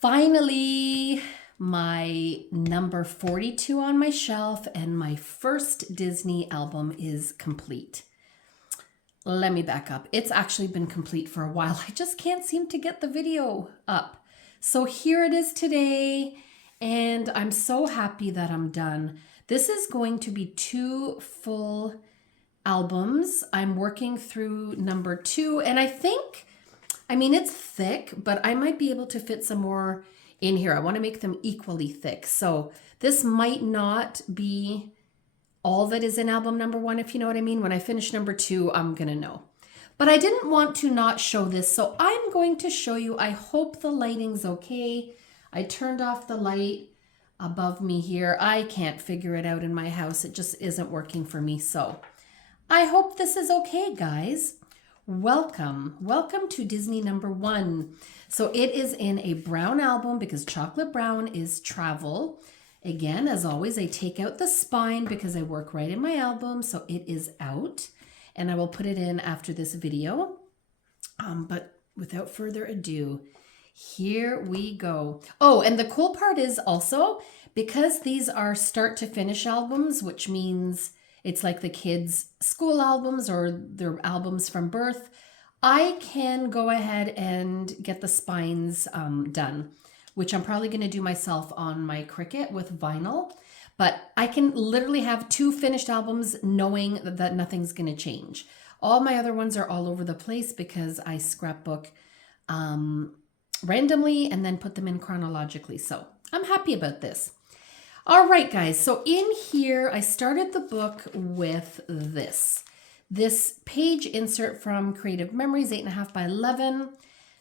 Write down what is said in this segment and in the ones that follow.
Finally, my number 42 on my shelf and my first Disney album is complete. Let me back up. It's actually been complete for a while. I just can't seem to get the video up. So here it is today, and I'm so happy that I'm done. This is going to be 2 full albums. I'm working through number 2, and I mean, it's thick, but I might be able to fit some more in here. I want to make them equally thick. So this might not be all that is in album number 1, if you know what I mean. When I finish number 2, I'm going to know. But I didn't want to not show this, so I'm going to show you. I hope the lighting's okay. I turned off the light above me here. I can't figure it out in my house. It just isn't working for me. So I hope this is okay, guys. Welcome to Disney number 1. So it is in a brown album because chocolate brown is travel. Again, as always, I take out the spine because I work right in my album, so it is out, and I will put it in after this video. But without further ado, here we go. Oh, and the cool part is also, because these are start to finish albums, which means it's like the kids' school albums or their albums from birth, I can go ahead and get the spines done, which I'm probably going to do myself on my Cricut with vinyl. But I can literally have 2 finished albums knowing that nothing's going to change. All my other ones are all over the place because I scrapbook randomly and then put them in chronologically. So I'm happy about this. All right, guys, so in here, I started the book with this page insert from Creative Memories, 8.5 by 11.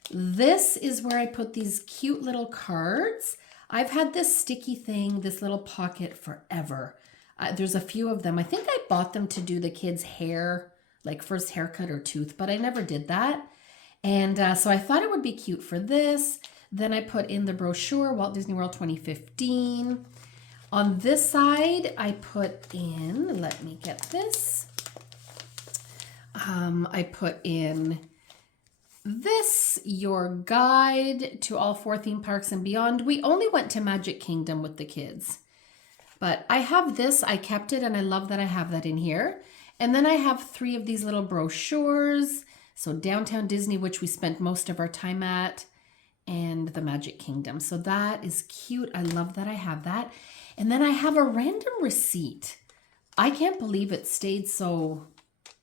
This is where I put these cute little cards. I've had this sticky thing, this little pocket forever. There's a few of them. I think I bought them to do the kids' hair, like first haircut or tooth, but I never did that. And so I thought it would be cute for this. Then I put in the brochure, Walt Disney World 2015. On this side, I put in, let me get this. I put in this, your guide to all 4 theme parks and beyond. We only went to Magic Kingdom with the kids. But I have this, I kept it, and I love that I have that in here. And then I have 3 of these little brochures. So Downtown Disney, which we spent most of our time at, and the Magic Kingdom. So that is cute. I love that I have that. And then I have a random receipt. I can't believe it stayed so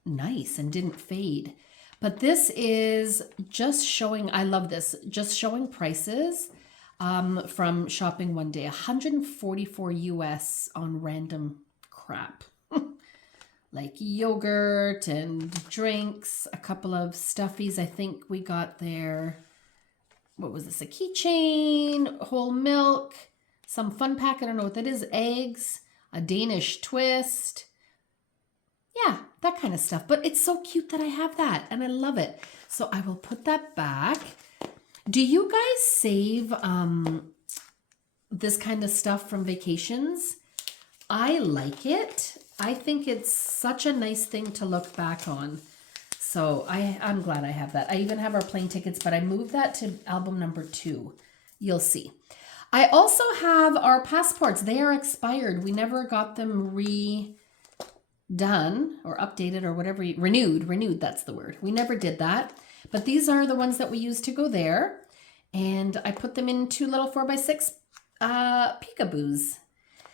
nice and didn't fade. But this is just showing, I love this, just showing prices from shopping one day. 144 US on random crap. Like yogurt and drinks, a couple of stuffies. I think we got there, what was this, a keychain, whole milk, some fun pack, I don't know what that is, eggs, a Danish twist. Yeah, that kind of stuff. But it's so cute that I have that, and I love it. So I will put that back. Do you guys save this kind of stuff from vacations? I like it. I think it's such a nice thing to look back on. So I'm glad I have that. I even have our plane tickets, but I moved that to album number 2. You'll see. I also have our passports. They are expired. We never got them redone or updated or whatever. Renewed, that's the word. We never did that. But these are the ones that we used to go there. And I put them in 2 little 4x6 peekaboos.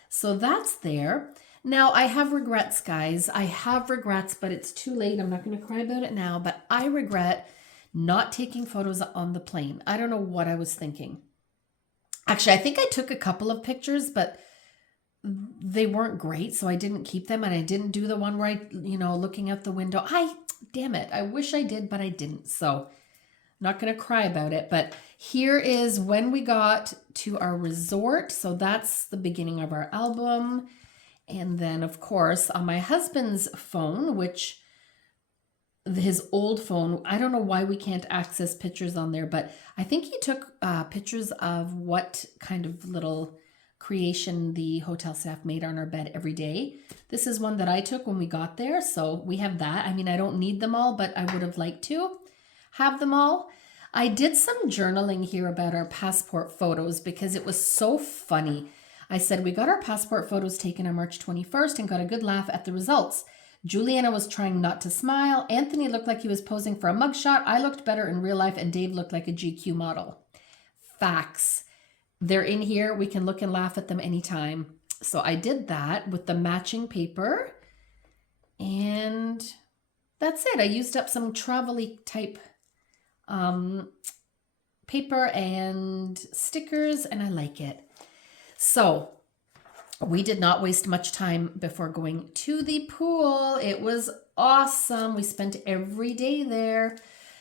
So that's there. Now, I have regrets, guys. I have regrets, but it's too late. I'm not going to cry about it now, but I regret not taking photos on the plane. I don't know what I was thinking. Actually, I think I took a couple of pictures, but they weren't great, so I didn't keep them, and I didn't do the one where I, looking out the window. Damn it. I wish I did, but I didn't, so not going to cry about it. But here is when we got to our resort. So that's the beginning of our album. And then, of course, on my husband's phone, which his old phone, I don't know why we can't access pictures on there, but I think he took pictures of what kind of little creation the hotel staff made on our bed every day. This is one that I took when we got there, so we have that. I mean, I don't need them all, but I would have liked to have them all. I did some journaling here about our passport photos because it was so funny. I said, we got our passport photos taken on March 21st and got a good laugh at the results. Juliana was trying not to smile. Anthony looked like he was posing for a mugshot. I looked better in real life and Dave looked like a GQ model. Facts. They're in here. We can look and laugh at them anytime. So I did that with the matching paper. And that's it. I used up some travel-y type paper and stickers, and I like it. So we did not waste much time before going to the pool. It was awesome. We spent every day there.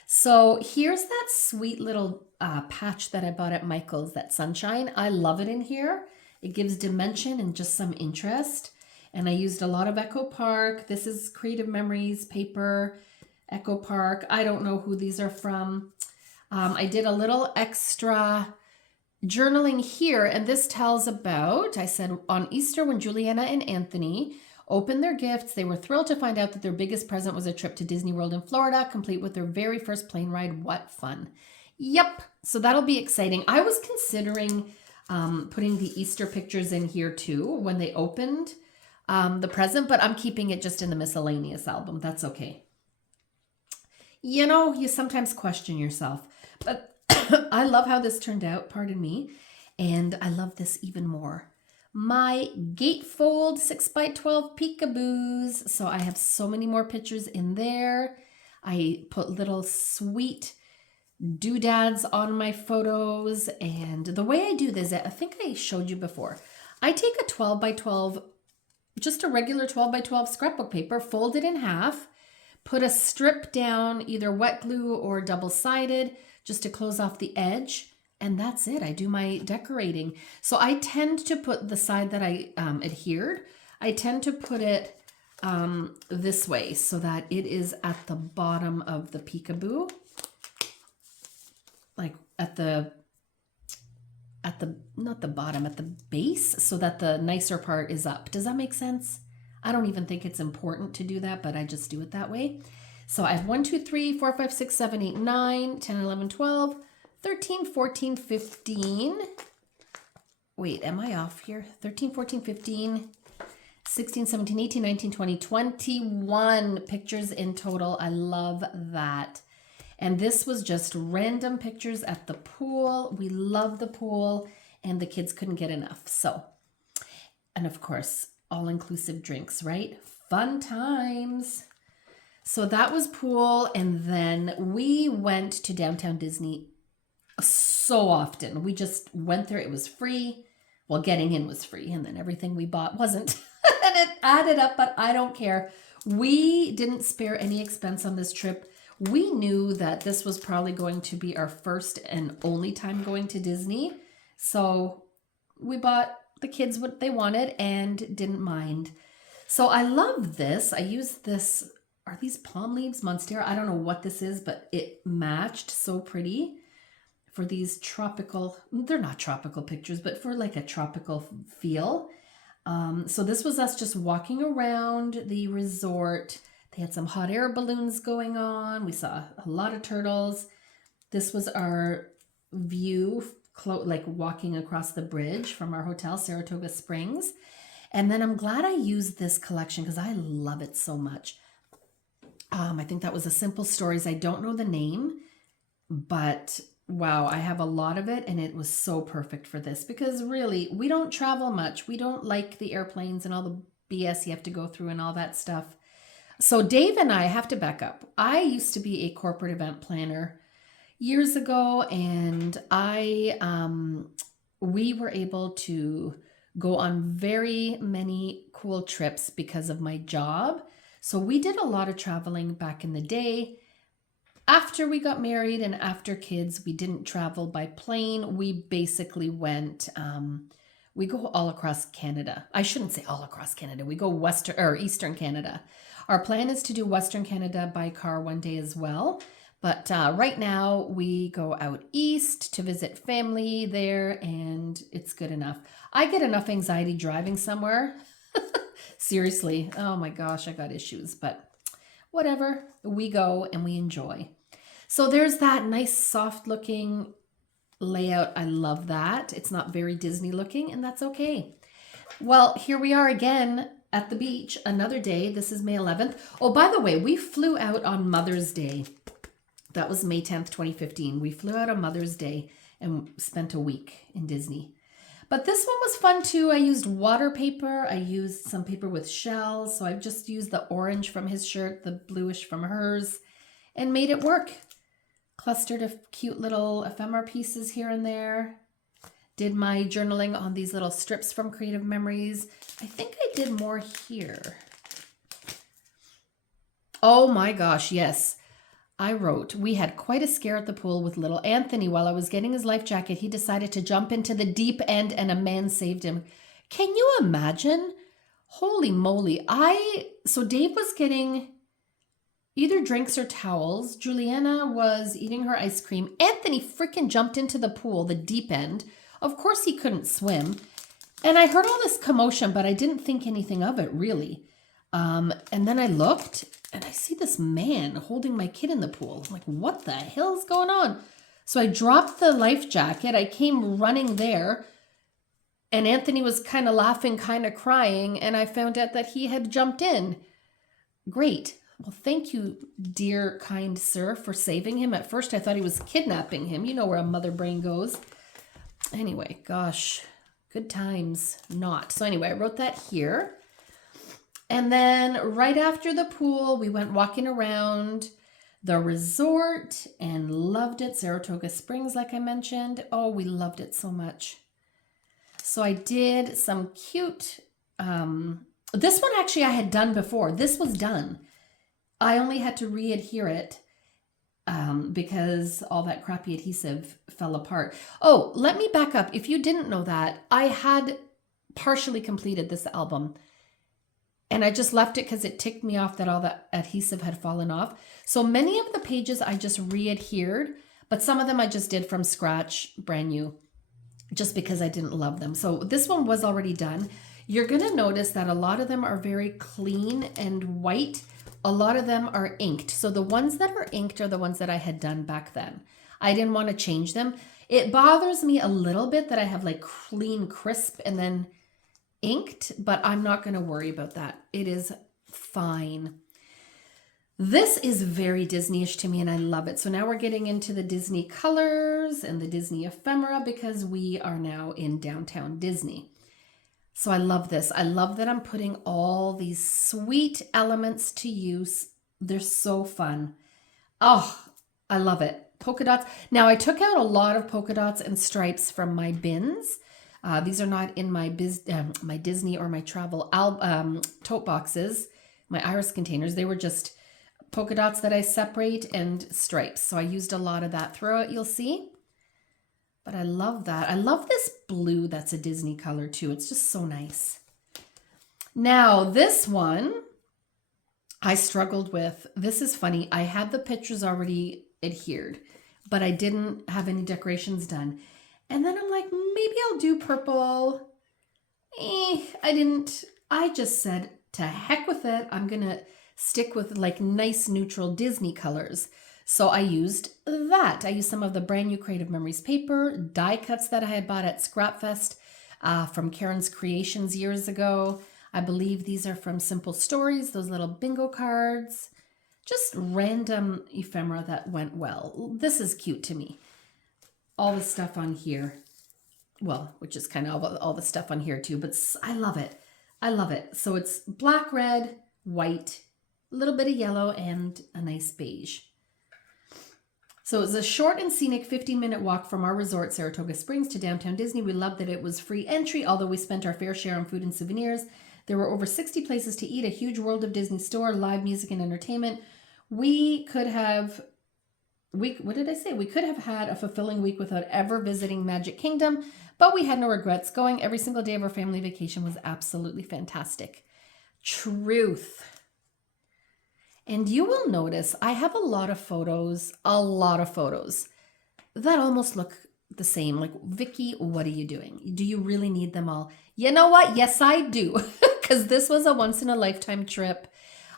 So here's that sweet little patch that I bought at Michael's, that sunshine. I love it in here. It gives dimension and just some interest. And I used a lot of Echo Park. This is Creative Memories paper, Echo Park. I don't know who these are from. I did a little extra journaling here, and this tells about, I said, on Easter when Juliana and Anthony opened their gifts, they were thrilled to find out that their biggest present was a trip to Disney World in Florida, complete with their very first plane ride. What fun. Yep, so that'll be exciting. I was considering putting the Easter pictures in here too when they opened the present, but I'm keeping it just in the miscellaneous album. That's okay. You know, you sometimes question yourself, but I love how this turned out, pardon me, and I love this even more. My gatefold 6x12 peekaboos. So I have so many more pictures in there. I put little sweet doodads on my photos, and the way I do this, I think I showed you before. I take a 12x12, just a regular 12x12 scrapbook paper, fold it in half, put a strip down, either wet glue or double-sided, just to close off the edge, and that's it. I do my decorating. So I tend to put the side that I adhered, I tend to put it this way so that it is at the bottom of the peekaboo, like at the, not the bottom, at the base, so that the nicer part is up. Does that make sense? I don't even think it's important to do that, but I just do it that way. So I have 1, 2, 3, 4, 5, 6, 7, 8, 9, 10, 11, 12, 13, 14, 15. Wait, am I off here? 13, 14, 15, 16, 17, 18, 19, 20, 21 pictures in total. I love that. And this was just random pictures at the pool. We love the pool, and the kids couldn't get enough. So, and of course, all-inclusive drinks, right? Fun times. So that was pool, and then we went to downtown Disney so often. We just went there. It was free. Well, getting in was free, and then everything we bought wasn't. And it added up, but I don't care. We didn't spare any expense on this trip. We knew that this was probably going to be our first and only time going to Disney. So we bought the kids what they wanted and didn't mind. So I love this. I used this, are these palm leaves, Monstera? I don't know what this is, but it matched so pretty for these tropical, they're not tropical pictures, but for like a tropical feel. So this was us just walking around the resort. They had some hot air balloons going on. We saw a lot of turtles. This was our view, like walking across the bridge from our hotel, Saratoga Springs. And then I'm glad I used this collection because I love it so much. I think that was a Simple Stories. I don't know the name, but wow, I have a lot of it, and it was so perfect for this because really, we don't travel much. We don't like the airplanes and all the BS you have to go through and all that stuff. So Dave and I have to back up. I used to be a corporate event planner years ago, and we were able to go on very many cool trips because of my job. So we did a lot of traveling back in the day. After we got married and after kids, we didn't travel by plane. We basically went, we go all across Canada. I shouldn't say all across Canada. We go western or eastern Canada. Our plan is to do Western Canada by car one day as well. But right now we go out east to visit family there, and it's good enough. I get enough anxiety driving somewhere. Seriously. Oh my gosh, I got issues, but whatever. We go and we enjoy. So there's that nice soft looking layout. I love that. It's not very Disney looking, and that's okay. Well, here we are again at the beach, another day. This is May 11th. Oh, by the way, we flew out on Mother's Day. That was May 10th, 2015. We flew out on Mother's Day and spent a week in Disney. But this one was fun too. I used water paper. I used some paper with shells. So I just used the orange from his shirt, the bluish from hers, and made it work. Clustered of cute little ephemera pieces here and there. Did my journaling on these little strips from Creative Memories. I think I did more here. Oh my gosh, yes. I wrote, we had quite a scare at the pool with little Anthony. While I was getting his life jacket, he decided to jump into the deep end and a man saved him. Can you imagine? Holy moly. So Dave was getting either drinks or towels. Juliana was eating her ice cream. Anthony freaking jumped into the pool, the deep end. Of course he couldn't swim. And I heard all this commotion, but I didn't think anything of it really. And then I looked and I see this man holding my kid in the pool. I'm like, what the hell's going on? So I dropped the life jacket. I came running there and Anthony was kind of laughing, kind of crying. And I found out that he had jumped in. Great. Well, thank you, dear, kind sir, for saving him. At first, I thought he was kidnapping him. You know where a mother brain goes. Anyway, gosh, good times. Not. So anyway, I wrote that here. And then right after the pool, we went walking around the resort and loved it. Saratoga Springs, like I mentioned. Oh, we loved it so much. So I did some cute, this one actually I had done before. This was done. I only had to re-adhere it because all that crappy adhesive fell apart. Oh, let me back up. If you didn't know that, I had partially completed this album. And I just left it because it ticked me off that all the adhesive had fallen off. So many of the pages I just re-adhered, but some of them I just did from scratch, brand new, just because I didn't love them. So this one was already done. You're going to notice that a lot of them are very clean and white. A lot of them are inked. So the ones that are inked are the ones that I had done back then. I didn't want to change them. It bothers me a little bit that I have like clean, crisp, and then inked, but I'm not going to worry about that. It is fine. This is very Disney-ish to me and I love it. So now we're getting into the Disney colors and the Disney ephemera because we are now in downtown Disney. So I love this. I love that I'm putting all these sweet elements to use. They're so fun. Oh, I love it. Polka dots. Now I took out a lot of polka dots and stripes from my bins. These are not in my my Disney or my travel tote boxes, my Iris containers. They were just polka dots that I separate and stripes. So I used a lot of that throughout, you'll see. But I love that. I love this blue that's a Disney color too. It's just so nice. Now this one I struggled with. This is funny. I had the pictures already adhered, but I didn't have any decorations done. And then I'm like, maybe I'll do purple. I didn't. I just said, to heck with it. I'm going to stick with like nice neutral Disney colors. So I used that. I used some of the brand new Creative Memories paper, die cuts that I had bought at Scrap Fest from Karen's Creations years ago. I believe these are from Simple Stories, those little bingo cards. Just random ephemera that went well. This is cute to me. All the stuff on here, well, which is kind of all the stuff on here too, but I love it. I love it. So it's black, red, white, a little bit of yellow, and a nice beige. So it's a short and scenic 15-minute walk from our resort, Saratoga Springs, to downtown Disney. We loved that it was free entry, although we spent our fair share on food and souvenirs. There were over 60 places to eat, a huge World of Disney store, live music and entertainment. We could have what did I say? We could have had a fulfilling week without ever visiting Magic Kingdom, but we had no regrets. Going every single day of our family vacation was absolutely fantastic. Truth. And you will notice I have a lot of photos that almost look the same. Like, Vicky, what are you doing? Do you really need them all? You know what? Yes, I do. Because this was a once-in-a-lifetime trip.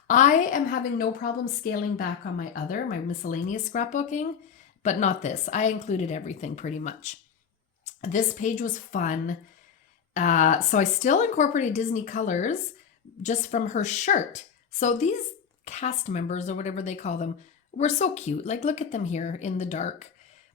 I am having no problem scaling back on my miscellaneous scrapbooking, but not this. I included everything pretty much. This page was fun. So I still incorporated Disney colors just from her shirt. So these cast members or whatever they call them were so cute. Like, look at them here in the dark,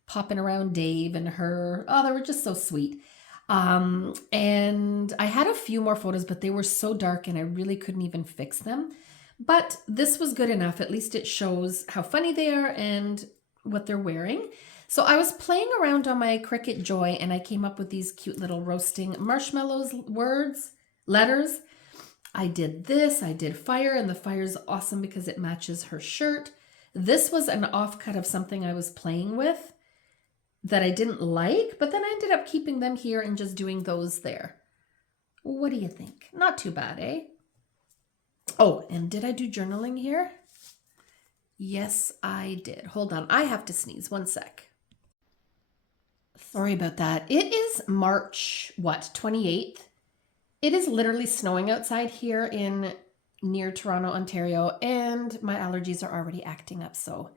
popping around Dave and her. Oh, they were just so sweet. And I had a few more photos, but they were so dark and I really couldn't even fix them. But this was good enough. At least it shows how funny they are and what they're wearing. So I was playing around on my Cricut Joy and I came up with these cute little roasting marshmallows letters. I did this, I did fire, and the fire's awesome because it matches her shirt. This was an offcut of something I was playing with that I didn't like, but then I ended up keeping them here and just doing those there. What do you think? Not too bad, eh? Oh, and did I do journaling here? Yes, I did. Hold on, I have to sneeze. One sec. Sorry about that. It is March, 28th? It is literally snowing outside here in near Toronto, Ontario, and my allergies are already acting up, so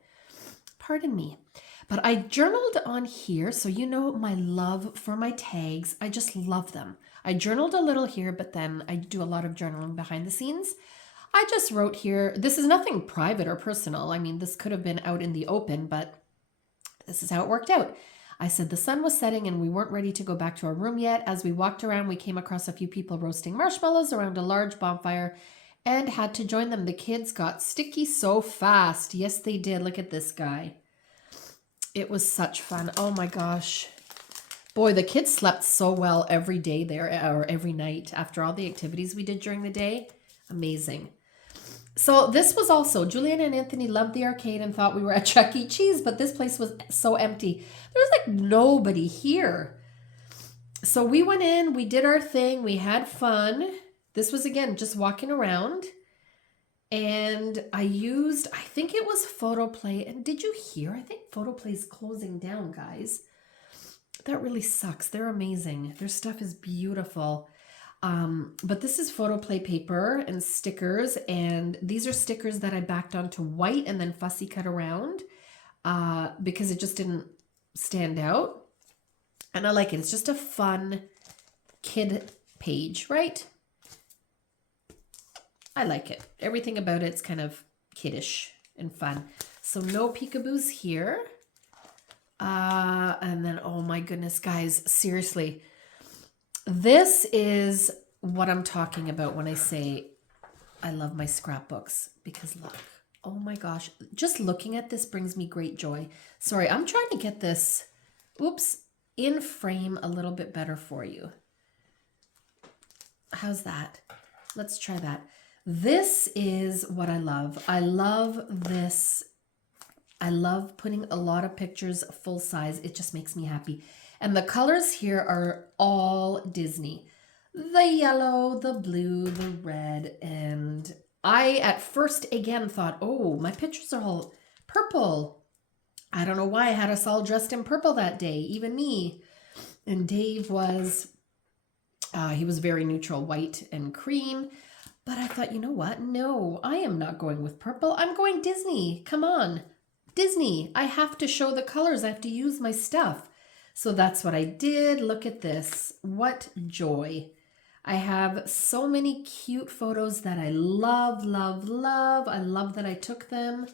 pardon me. But I journaled on here, so you know my love for my tags. I just love them. I journaled a little here, but then I do a lot of journaling behind the scenes. I just wrote here, this is nothing private or personal. I mean, this could have been out in the open, but this is how it worked out. I said the sun was setting and we weren't ready to go back to our room yet. As we walked around, we came across a few people roasting marshmallows around a large bonfire and had to join them. The kids got sticky so fast. Yes, they did. Look at this guy. It was such fun. Oh my gosh. Boy, the kids slept so well every day there, or every night after all the activities we did during the day. Amazing. So this was also, Julian and Anthony loved the arcade and thought we were at Chuck E. Cheese, but this place was so empty. There was like nobody here. So we went in, we did our thing, we had fun. This was, again, just walking around. And I used, I think it was Photoplay. And did you hear? I think Photoplay is closing down, guys. That really sucks. They're amazing. Their stuff is beautiful. But this is Photoplay paper and stickers, and these are stickers that I backed onto white and then fussy cut around because it just didn't stand out. And I like it. It's just a fun kid page, right? I like it. Everything about it's kind of kiddish and fun. So no peekaboos here. And then, oh my goodness, guys, seriously. This is what I'm talking about when I say I love my scrapbooks, because look, oh my gosh, just looking at this brings me great joy. Sorry, I'm trying to get this, oops, in frame a little bit better for you. How's that? Let's try that. This is what I love. I love this. I love putting a lot of pictures full size. It just makes me happy. And the colors here are all Disney. The yellow, the blue, the red. And I at first again thought, oh, my pictures are all purple. I don't know why I had us all dressed in purple that day, even me. And Dave was, he was very neutral, white and cream. But I thought, you know what? No, I am not going with purple. I'm going Disney. Come on. Disney. I have to show the colors. I have to use my stuff. So that's what I did. Look at this. What joy. I have so many cute photos that I love, love, love. I love that I took them.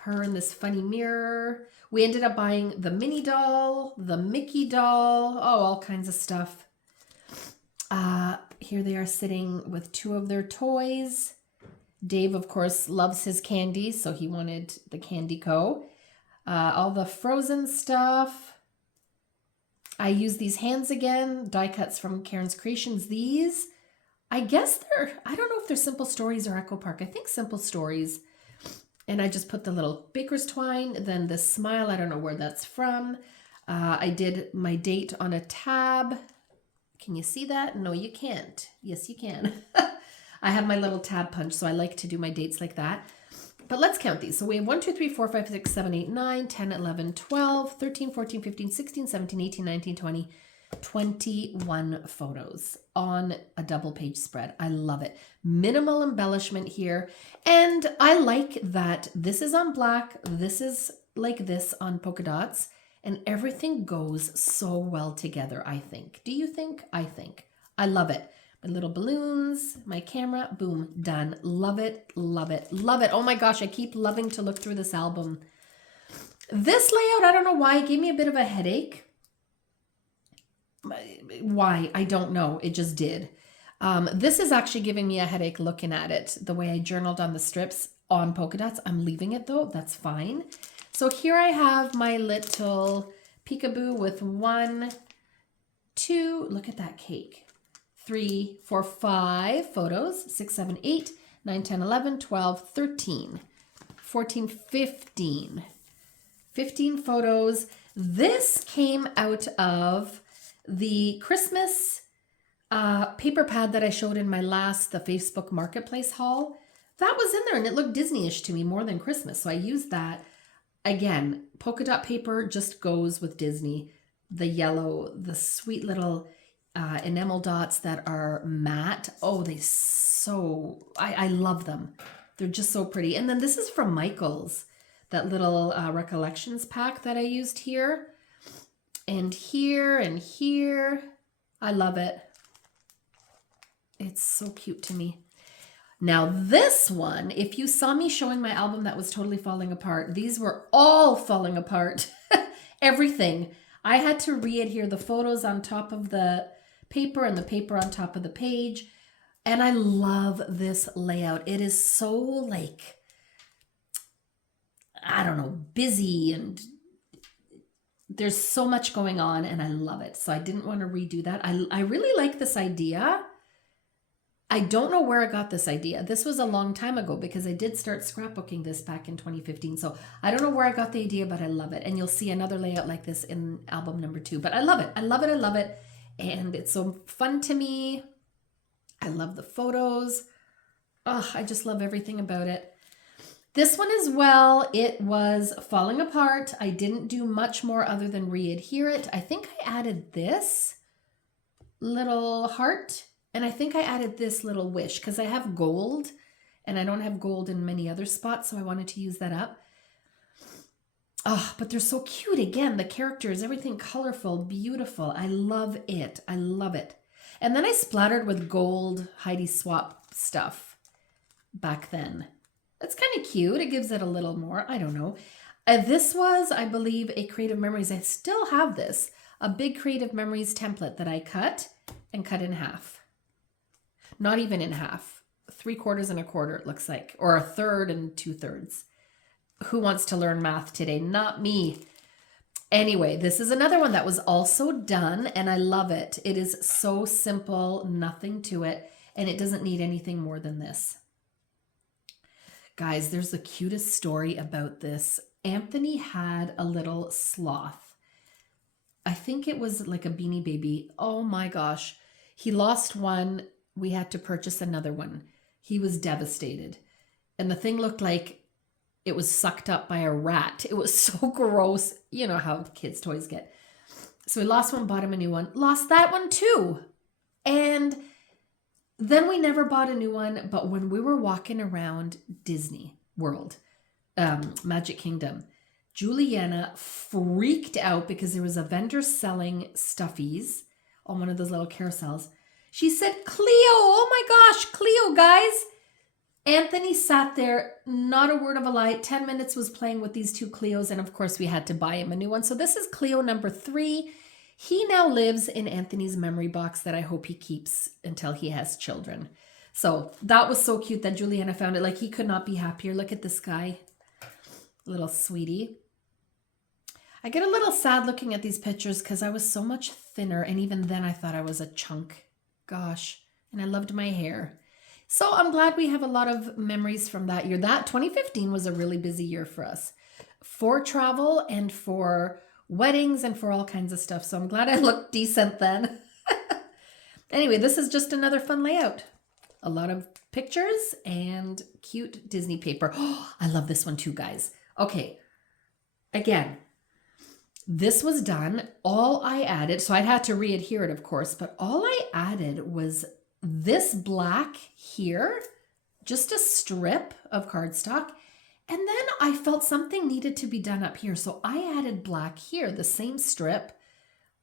Her in this funny mirror. We ended up buying the Minnie doll, the Mickey doll, oh, all kinds of stuff. Here they are sitting with two of their toys. Dave, of course, loves his candy, so he wanted the Candy Co. All the Frozen stuff. I use these hands again, die cuts from Karen's Creations. These, I guess I don't know if they're Simple Stories or Echo Park. I think Simple Stories. And I just put the little baker's twine, then the smile, I don't know where that's from. I did my date on a tab. Can you see that? No, you can't. Yes, you can. I have my little tab punch, so I like to do my dates like that. But let's count these. So we have 1, 2, 3, 4, 5, 6, 7, 8, 9, 10, 11, 12, 13, 14, 15, 16, 17, 18, 19, 20, 21 photos on a double page spread. I love it. Minimal embellishment here. And I like that this is on black. This is like this on polka dots. And everything goes so well together, I think. Do you think? I think. I love it. My little balloons, my camera, boom, done. Love it, love it, love it. Oh my gosh, I keep loving to look through this album. This layout, I don't know why, it gave me a bit of a headache. Why? I don't know. It just did. This is actually giving me a headache looking at it. The way I journaled on the strips on polka dots. I'm leaving it though. That's fine. So here I have my little peekaboo with 1, 2, look at that cake. 3, 4, 5 photos. 6, 7, 8, 9, 10, 11, 12, 13, 14, 15. 15 photos. This came out of the Christmas paper pad that I showed in my the Facebook Marketplace haul. That was in there and it looked Disney-ish to me more than Christmas. So I used that. Again, polka dot paper just goes with Disney. The yellow, the sweet little enamel dots that are matte. Oh, I love them. They're just so pretty. And then this is from Michael's, that little recollections pack that I used here. And here and here. I love it. It's so cute to me. Now this one, if you saw me showing my album that was totally falling apart, these were all falling apart. Everything. I had to re-adhere the photos on top of the paper and the paper on top of the page. And I love this layout. It is so like, I don't know, busy and there's so much going on and I love it. So I didn't want to redo that. I really like this idea. I don't know where I got this idea. This was a long time ago because I did start scrapbooking this back in 2015. So I don't know where I got the idea, but I love it. And you'll see another layout like this in album number 2. But I love it. I love it. I love it. And it's so fun to me. I love the photos. Oh, I just love everything about it. This one as well, it was falling apart. I didn't do much more other than re-adhere it. I think I added this little heart. And I think I added this little wish because I have gold and I don't have gold in many other spots. So I wanted to use that up. Oh, but they're so cute. Again, the characters, everything colorful, beautiful. I love it. I love it. And then I splattered with gold Heidi Swap stuff back then. That's kind of cute. It gives it a little more. I don't know. This was, I believe, a Creative Memories. I still have this. A big Creative Memories template that I cut and cut in half. Not even in half. 3/4 and 1/4 it looks like. Or 1/3 and 2/3. Who wants to learn math today? Not me. Anyway, this is another one that was also done and I love it. It is so simple, nothing to it, and it doesn't need anything more than this. Guys, there's the cutest story about this. Anthony had a little sloth. I think it was like a Beanie Baby. Oh my gosh. He lost one. We had to purchase another one. He was devastated. And the thing looked like it was sucked up by a rat. It was so gross. You know how kids' toys get. So we lost one, bought him a new one. Lost that one too. And then we never bought a new one. But when we were walking around Disney World, Magic Kingdom, Juliana freaked out because there was a vendor selling stuffies on one of those little carousels. She said, Cleo, oh my gosh, Cleo, guys. Anthony sat there, not a word of a lie. 10 minutes was playing with these 2 Cleos. And of course, we had to buy him a new one. So this is Cleo number 3. He now lives in Anthony's memory box that I hope he keeps until he has children. So that was so cute that Juliana found it. Like, he could not be happier. Look at this guy, little sweetie. I get a little sad looking at these pictures because I was so much thinner. And even then I thought I was a chunk. Gosh. And I loved my hair. So I'm glad we have a lot of memories from that year. That 2015 was a really busy year for us. For travel and for weddings and for all kinds of stuff. So I'm glad I looked decent then. Anyway, this is just another fun layout. A lot of pictures and cute Disney paper. Oh, I love this one too, guys. Okay. Again, This was done. All I added, so I'd had to re-adhere it, of course, but all I added was this black here, just a strip of cardstock. And then I felt something needed to be done up here. So I added black here, the same strip,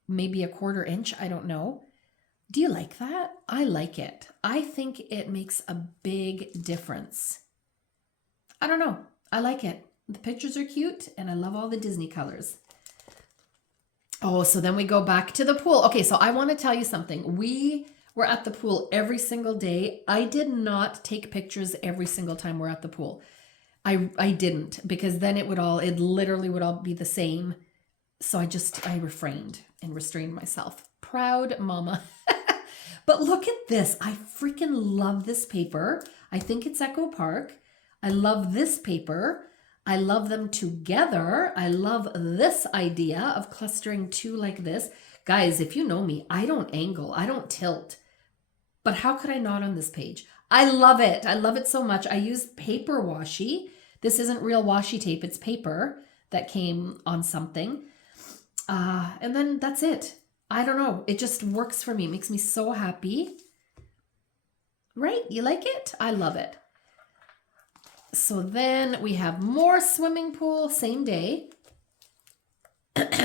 maybe a 1/4 inch, I don't know. Do you like that? I like it. I think it makes a big difference. I don't know. I like it. The pictures are cute and I love all the Disney colors. Oh, so then we go back to the pool. Okay, so I want to tell you something. We were at the pool every single day. I did not take pictures every single time we're at the pool. I didn't, because then it literally would all be the same. So I refrained and restrained myself. Proud mama. But look at this. I freaking love this paper. I think it's Echo Park. I love this paper. I love them together. I love this idea of clustering 2 like this. Guys, if you know me, I don't angle. I don't tilt. But how could I not on this page? I love it. I love it so much. I used paper washi. This isn't real washi tape. It's paper that came on something. And then that's it. I don't know. It just works for me. It makes me so happy. Right? You like it? I love it. So then we have more swimming pool, same day,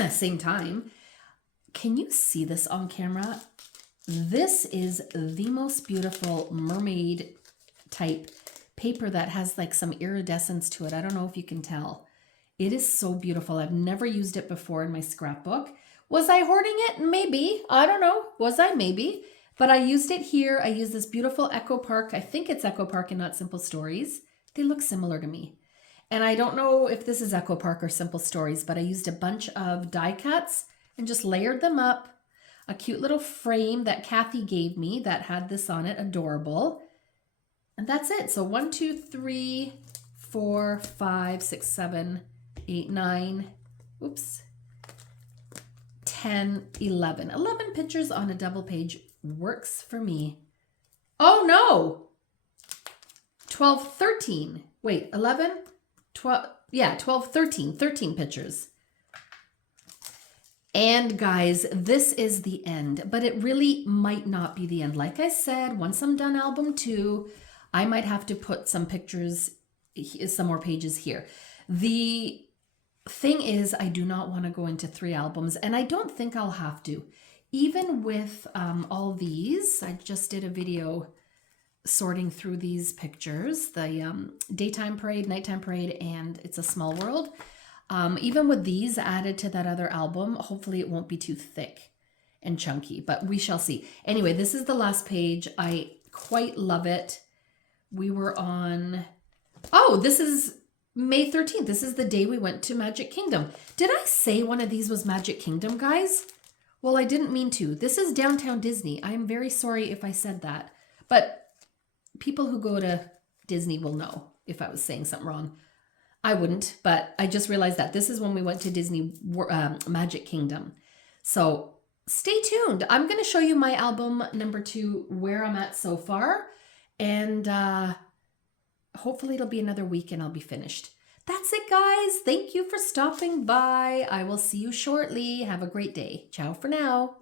same time. Can you see this on camera? This is the most beautiful mermaid type paper that has like some iridescence to it. I don't know if you can tell. It is so beautiful. I've never used it before in my scrapbook. Was I hoarding it? Maybe. I don't know. Was I? Maybe. But I used it here. I used this beautiful Echo Park. I think it's Echo Park and not Simple Stories. They look similar to me. And I don't know if this is Echo Park or Simple Stories, but I used a bunch of die cuts and just layered them up. A cute little frame that Kathy gave me that had this on it. Adorable. And that's it. So 1, 2, 3, 4, 5, 6, 7, 8, 9. Oops. 10, 11. 11 pictures on a double page works for me. Oh no! 12, 13. Wait, 11, 12, yeah, 12, 13. 13 pictures. And guys, this is the end, but it really might not be the end. Like I said, once I'm done album 2, I might have to put some pictures, some more pages here. The thing is, I do not want to go into 3 albums, and I don't think I'll have to. Even with all these, I just did a video sorting through these pictures, the daytime parade, nighttime parade, and It's a Small World. Even with these added to that other album, hopefully it won't be too thick and chunky, but we shall see. Anyway, this is the last page. I quite love it. We were on, oh, this is May 13th. This is the day we went to Magic Kingdom. Did I say one of these was Magic Kingdom, guys? Well, I didn't mean to. This is Downtown Disney. I'm very sorry if I said that, but people who go to Disney will know if I was saying something wrong. I wouldn't, but I just realized that this is when we went to Disney Magic Kingdom. So stay tuned. I'm going to show you my album number 2, where I'm at so far. And hopefully it'll be another week and I'll be finished. That's it, guys. Thank you for stopping by. I will see you shortly. Have a great day. Ciao for now.